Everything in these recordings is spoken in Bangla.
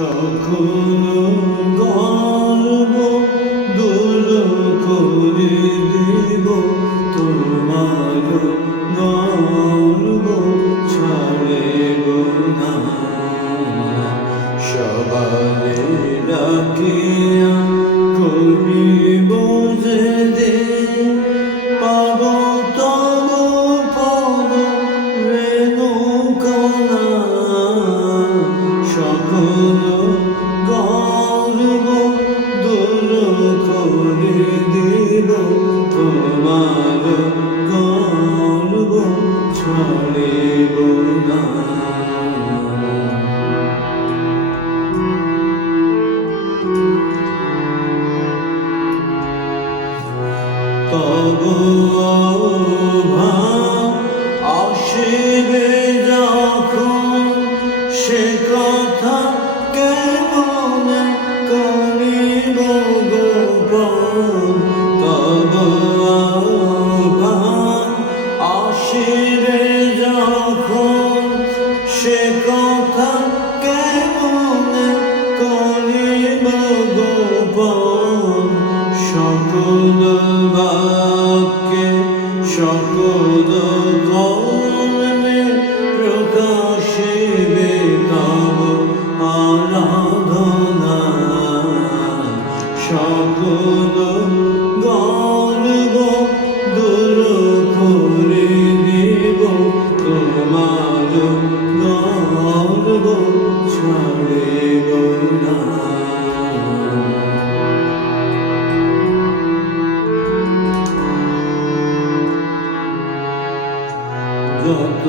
সকল গর্ব তব আসিবে। সকল কর্মে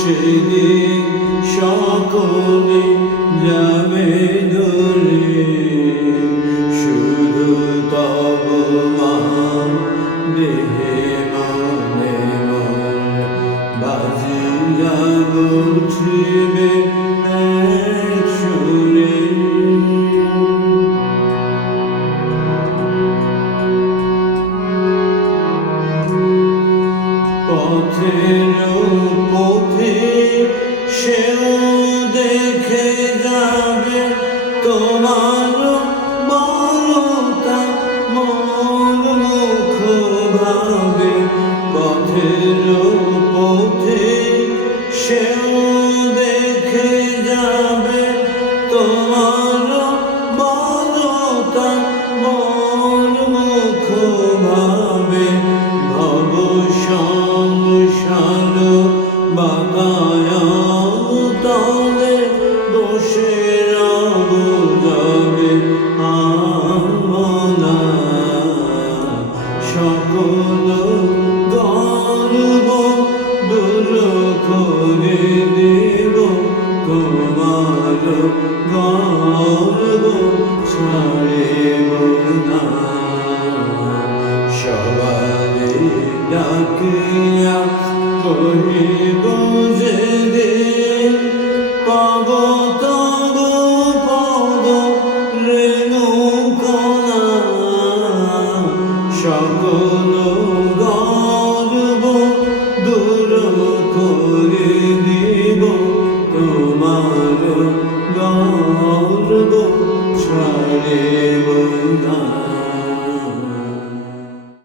সেদিন সকলে যাবে দূরে শুধু তব মহান দেহে মনে মন পথের পথে সেও দেখে যাবে তোমার বলতা মন মুখ ভাবে। পথের পথে সেও দেখে যাবে তোমার করে দেব তোমার গর্ব ছাড়েব না সবারে ডাকিয়া কহিব যে দিন পাব তব পদ রেণু, কণা। সকল